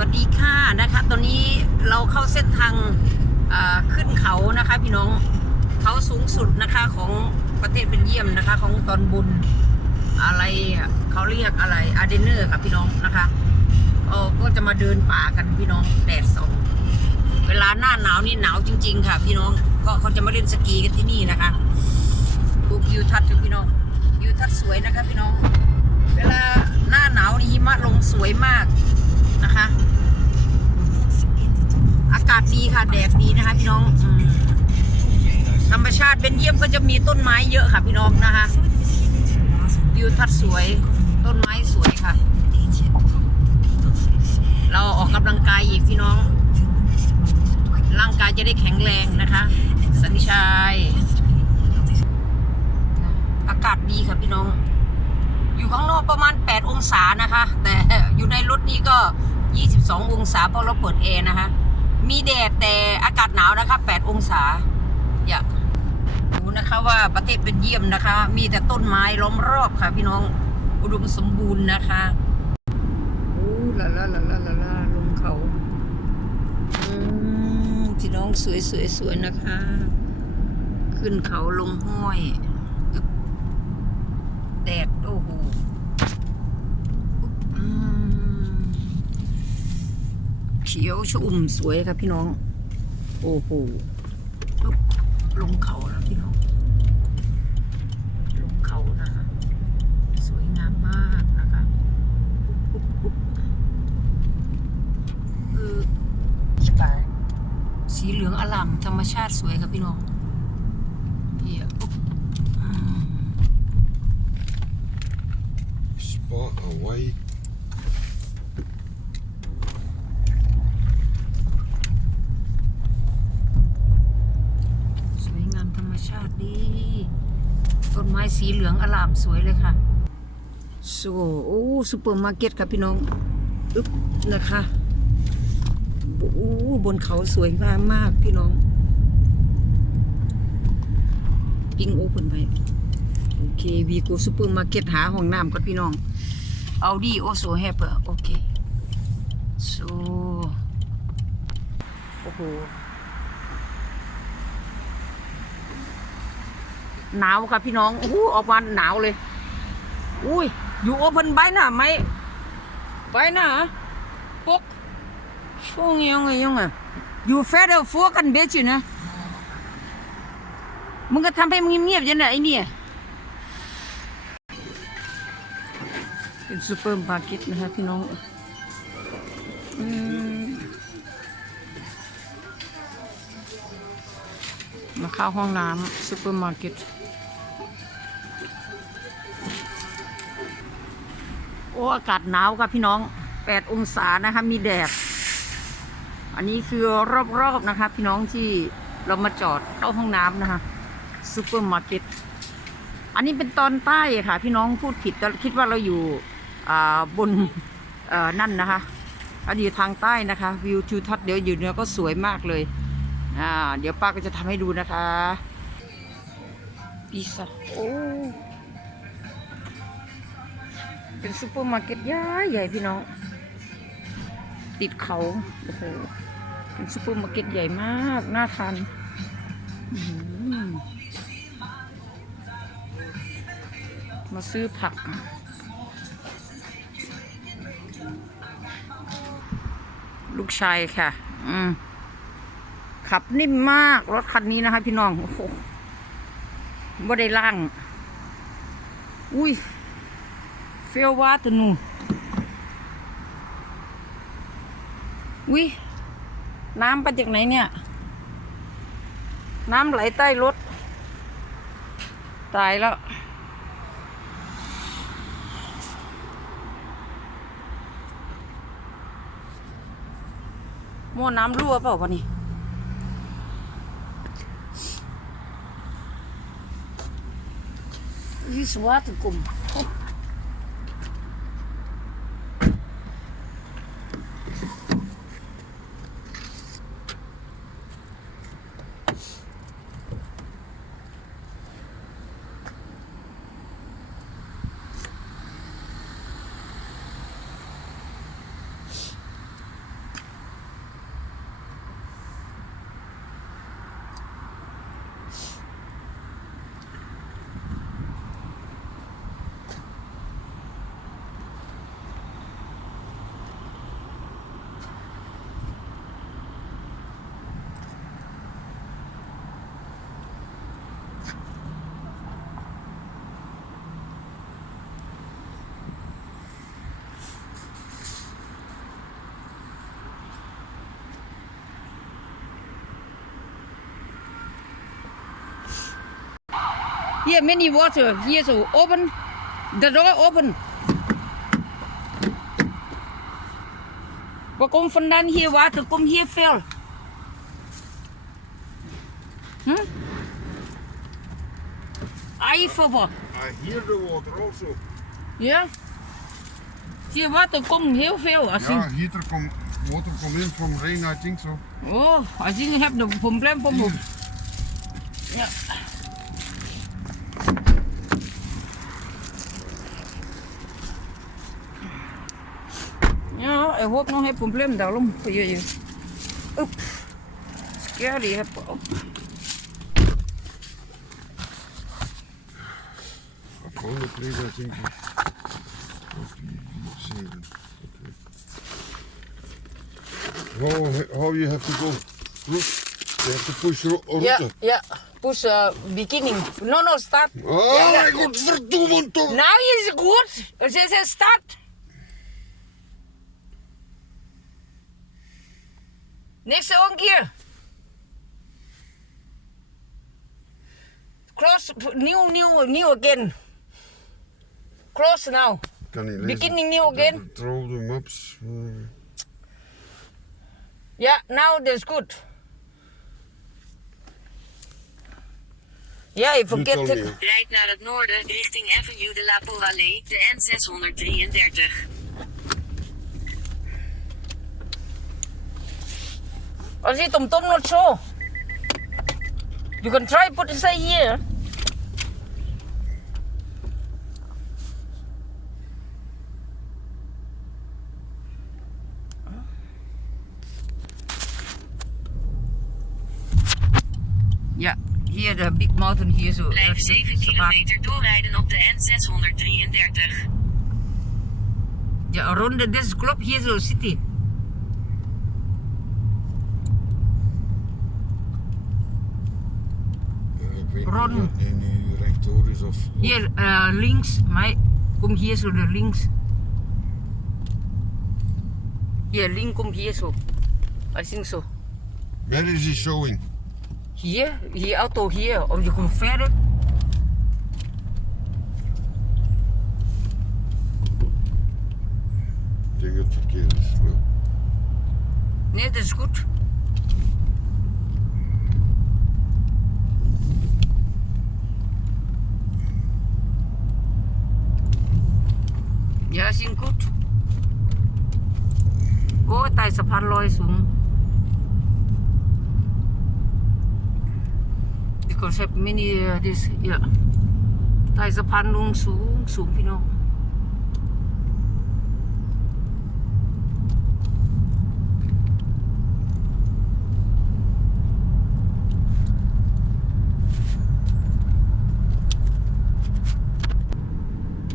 วัสดีค่ะนะคะ ตอนนี้เราเข้าเส้นทางขึ้นเขานะคะ พี่น้องเขาสูงสุดนะคะของประเทศเบลเยี่ยมนะคะ ของตอนบุญอะไรเขาเรียกอะไรอาเดเนอร์ค่ะพี่น้องนะคะเออก็จะมาเดินป่ากันพี่น้องแดดสองเวลาหน้าหนาวนี่หนาวจริง ๆ ค่ะ พี่น้องก็เขาจะมาเล่นสกีกันที่นี่นะคะดูวิวทัศน์ค่ะพี่น้องวิวทัศน์สวยนะคะ พี่น้อง เวลาหน้าหนาวนี่หิมะลงสวยมาก นะคะ อากาศดีค่ะแดดดีนะคะพี่น้องธรรมชาติเป็นเยี่ยมก็จะมีต้นไม้เยอะค่ะพี่น้องนะคะวิวทัศน์สวย ต้นไม้สวยค่ะ เราออกกำลังกายอีกพี่น้อง ร่างกายจะได้แข็งแรงนะคะ สันนิชายอากาศดีค่ะพี่น้อง อยู่ข้างนอกประมาณ 8 องศานะคะ แต่อยู่ในรถนี่ก็ 22 องศาเพราะเราเปิดแอร์นะคะ มีแดดแต่อากาศหนาวนะคะ 8 องศา อย่าดูนะคะว่าประเทศเป็นเยี่ยมนะคะ มีแต่ต้นไม้ล้อมรอบค่ะ พี่น้องอุดมสมบูรณ์นะคะโอ้ละละละละละละลงเขาพี่น้องสวยสวยสวยนะคะ ขึ้นเขาลงห้วย แดดโอ้โหอืมเขียวชอุ่มสวยครับพี่น้อง โอ้โหลงเขาแล้วพี่น้อง ลงเขานะคะสวยงามมากนะคะอุ๊บอุ๊บคือสีเหลืองอล่ามธรรมชาติสวยครับพี่น้องเฮียอุ๊บอืม Spot away. สวยงามธรรมชาติดี ต้นไม้สีเหลืองอลามสวยเลยค่ะโซโอ้ซูเปอร์มาร์เก็ตครับพี่น้องอึ๊บนะคะโอ้บนเขาสวยงามมากพี่น้อง ปิ้งโอเปินไปโอเควีโกซูเปอร์มาร์เก็ตหาห้องน้ำก่อนพี่น้อง เอาดีโอโซแฮปป์โอเคโซโอ้โห หนาวครับพี่น้องโอ้โหออกมาหนาวเลย อุ้ย อยู่โอเ n นไบน่ะไหมไบน่ะพวกช่วงยังไงยังไงอยู่แฟร์เดอฟัวกันเบจินะมึงก็ทำให้มึงเงียบๆยังไงไอ้เนี่ยเป็นซูเปอร์มาร์เก็ตนะครับพี่น้องอมาเข้าห้องน้ำซูเปอร์มาร์เก็ต โอ้อากาศหนาวครับพี่น้อง 8 องศานะคะมีแดด อันนี้คือรอบๆนะคะพี่น้องที่เรามาจอดเข้าห้องน้ำนะคะซูเปอร์มาร์เก็ต อันนี้เป็นตอนใต้ค่ะ พี่น้องพูดผิดคิดว่าเราอยู่บนนั่นนะคะอันอยู่ทางใต้นะคะ วิวทิวทัศน์เดี๋ยวอยู่เหนือก็สวยมากเลย อ่า เดี๋ยวป้าก็จะทำให้ดูนะคะพิซซ่าโอ้ เป็นซูเปอร์มาร์เก็ตใหญ่ใหญ่พี่น้อง ติดเขาโอ้โหเป็นซูเปอร์มาร์เก็ตใหญ่มาก น่าทานมาซื้อผัก ลูกชายค่ะ อืมขับนิ่มมากรถคันนี้นะคะพี่น้อง โอ้โหบ่ได้ล่าง อุ้ย เฟียวว่าตัวหนูวิน้ำไปจากไหนเนี่ย น้ำไหลใต้รถ ตายแล้วมั่วน้ำรั่วเปล่าวะนี่ Wie zwaar te komen. Here many water. Here so open the door open. Wat komt vandaan hier water? Kom hier veel. Hm? Eiffel wat? I hear the water also. Ja? Hier water komt heel veel. Als Ja, heater come, water come in from rain, I think so. Oh, als je hebt een probleem van me. Ja. Ja, ik hoop nog geen probleem daarom voor jullie. Oep. Scary heb op. I found the place, I think. Okay, seven. Okay. How, how you have to go? You have to push Ja, route. ja. Push uh, beginning. No, no, start. Oh, my god, verdomme toch! Nou is het goed. Ze zei start. Next one gear. Close, new, new, new again. Close now. Kan niet lezen. Beginning new again. Throw the maps. uh, Yeah, now that's good. Yeah, you forget told it. me. Rijd naar het noorden richting Avenue de la Poralée, de N633. Als je tom tom not so. You can try put it say here. Ja, hier de big mountain hier zo. Blijf 7 kilometer doorrijden op de N633. Ja, ronde des klopt hier zo city ik weet Ron. die nu rechtdoor is of... Hier eh, links, maar kom hier zo naar links. Hier, link kom hier zo. I think so. Where is he showing? Hier, hier auto hier, of je komt verder. Ik denk dat het verkeerd is. Nee, dat is goed. ยาซิงกุดโอ้ไต่สะพานลอยสูง because have many uh, this yeah ใต้สะพานลงสูงสูงพี่น้อง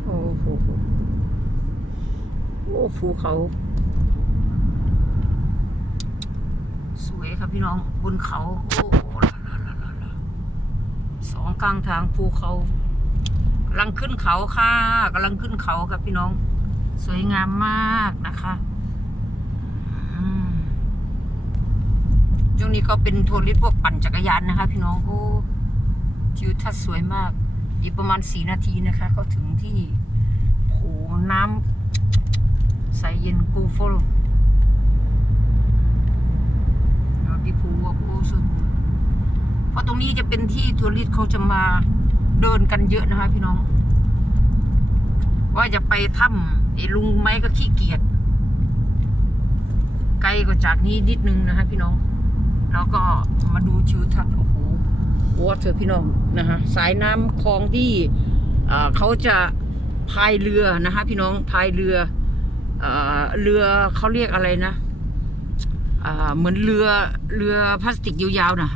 โอ้โหโอ้ ภูเขา สวยครับพี่น้องบนเขาโอ้สองกลางทางภูเขากำลังขึ้นเขาค่ะกำลังขึ้นเขาครับพี่น้อง สวยงามมากนะคะช่วงนี้เขาเป็นทัวริสต์พวกปั่นจักรยานนะคะ พี่น้องโอ้ทิวทัศน์สวยมาก อีกประมาณสี่นาทีนะคะ ก็ถึงที่โหน้ำ ใสเย็นกูโฟลเราที่ภูว่าโอ้สุด เพราะตรงนี้จะเป็นที่ทัวริสต์เขาจะมาเดินกันเยอะนะคะพี่น้อง ว่าจะไปถ้ำไอ้ลุงไม้ก็ขี้เกียจ ไกลกว่าจากนี้นิดนึงนะคะพี่น้อง แล้วก็มาดูทิวทัศน์โอ้โหวอเตอร์พี่น้องนะฮะสายน้ำคลองที่เขาจะพายเรือนะคะพี่น้องพายเรือ เอ่อเรือเขาเรียกอะไรนะเอ่อเหมือนเรือเรือพลาสติกยาวๆนะ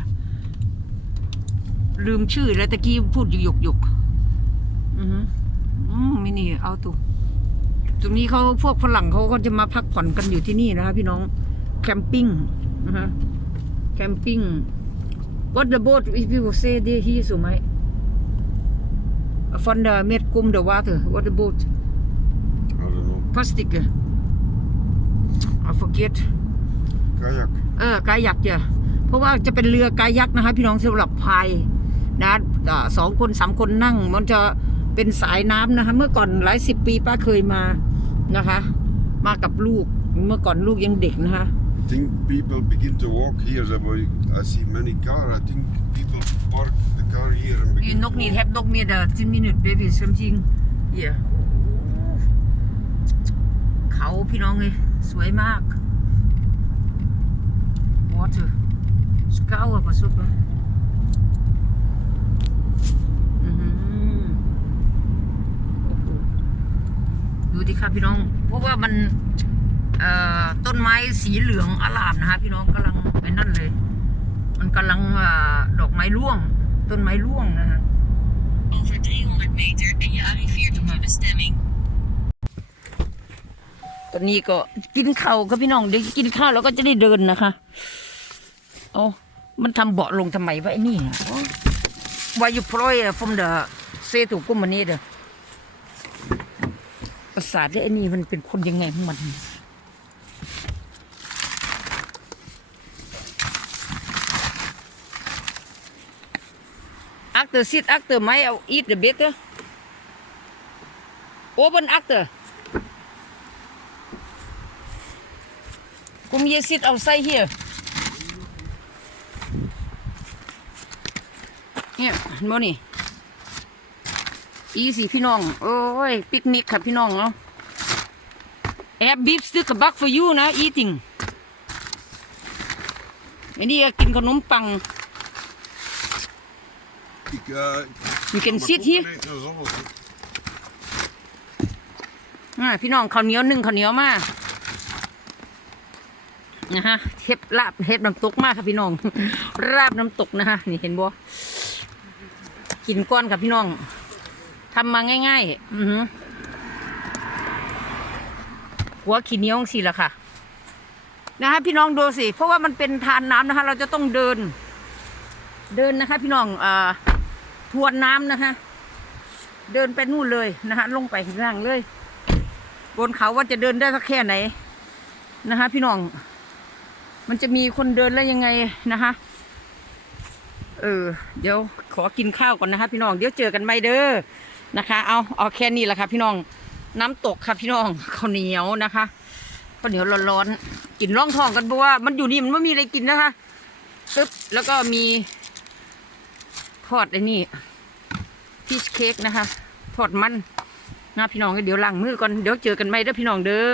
ลืมชื่อแล้วตะกี้พูดอยู่หยกหยกๆอือฮึอืมมินี่เอาตัวตรงนี้เขาพวกฝรั่งเขาก็จะมาพักผ่อนกันอยู่ที่นี่นะคะพี่น้องแคมปิ้งนะฮะแคมปิ้ง What the boat if people say they here so my Van de met kom de water. What the boat? I don't know. Plastic. eh? I forget. Kajak. เออกายักจ้ะเพราะว่าจะเป็นเรือกายักนะคะ พี่น้องสำหรับพายนะอ่าสองคนสามคนนั่ง มันจะเป็นสายน้ำนะคะ เมื่อก่อนหลายสิบปีป้าเคยมานะคะ มากับลูกเมื่อก่อนลูกยังเด็กนะคะ I think people begin to walk here. So I see many cars. I think people park the car here and อี begin นก to นี่ walk. แทบนกเมียเดอจินมินิทเบบี้ซัมจิงเย่เขา พี่น้องเลยสวยมาก water สกาวอะปะสุปะดูดิค่ะพี่น้อง เพราะว่ามันต้นไม้สีเหลืองอลามนะคะพี่น้องกำลังไอ้นั่นเลย มันกำลังอดอกไม้ร่วง ต้นไม้ร่วงนะฮะ อนนี้ก็กินข้าวครับพี่น้องเดี๋ยวกินข้าวแล้วก็จะได้เดินนะคะโอ้มันทำเบาะลงทำไมวะไอ้นี่วายุพลอยฟมเดอเซตุกุมมันนี่เด้อประสาทไอ้นี่มันเป็นคนยังไงของมัน After sit after my I'll eat the better. Open after. Come here, sit outside here. Here, money. Easy พี่น้อง โอ้ย ปิกนิกครับพี่น้องเนาะ I have beef stick back for you นะ eating ไอ้นี่ก็กินขนมปัง Ik, uh, You can maar sit koeken here. eten is alles, hè. อ่าพี่น้องข้าวเหนียวหนึ่งข้าวเหนียวมา นะฮะเห็ดลาบเห็ดน้ำตกมากครับพี่น้องราบน้ำตกนะฮะนี่เห็นบ่กินก้อนครับพี่น้องทำมาง่าย ๆ อือหือหัวขี้เหนียวสิละค่ะ นะฮะพี่น้องดูสิ เพราะว่ามันเป็นทานน้ำนะคะ เราจะต้องเดิน เดินนะคะ พี่น้องอ่าทวนน้ำนะคะ เดินไปนู่นเลยนะคะลงไปข้างล่างเลย บนเขาว่าจะเดินได้สักแค่ไหนนะคะพี่น้อง มันจะมีคนเดินแล้วยังไงนะคะ เออ เดี๋ยวขอกินข้าวก่อนนะคะพี่น้อง เดี๋ยวเจอกันไม่เด้อนะคะ เอาเอาแค่นี้แหละค่ะพี่น้อง น้ำตกค่ะพี่น้องข้าวเหนียวนะคะข้าวเหนียวร้อนๆกินร่องท้องกันเพราะว่ามันอยู่นี่มันไม่มีอะไรกินนะคะปึ๊บแล้วก็มีทอดไอ้นี่พีชเค้กนะคะทอดมันนะพี่น้องเดี๋ยวล้างมือก่อนเดี๋ยวเจอกันไหมเด้อพี่น้องเด้อ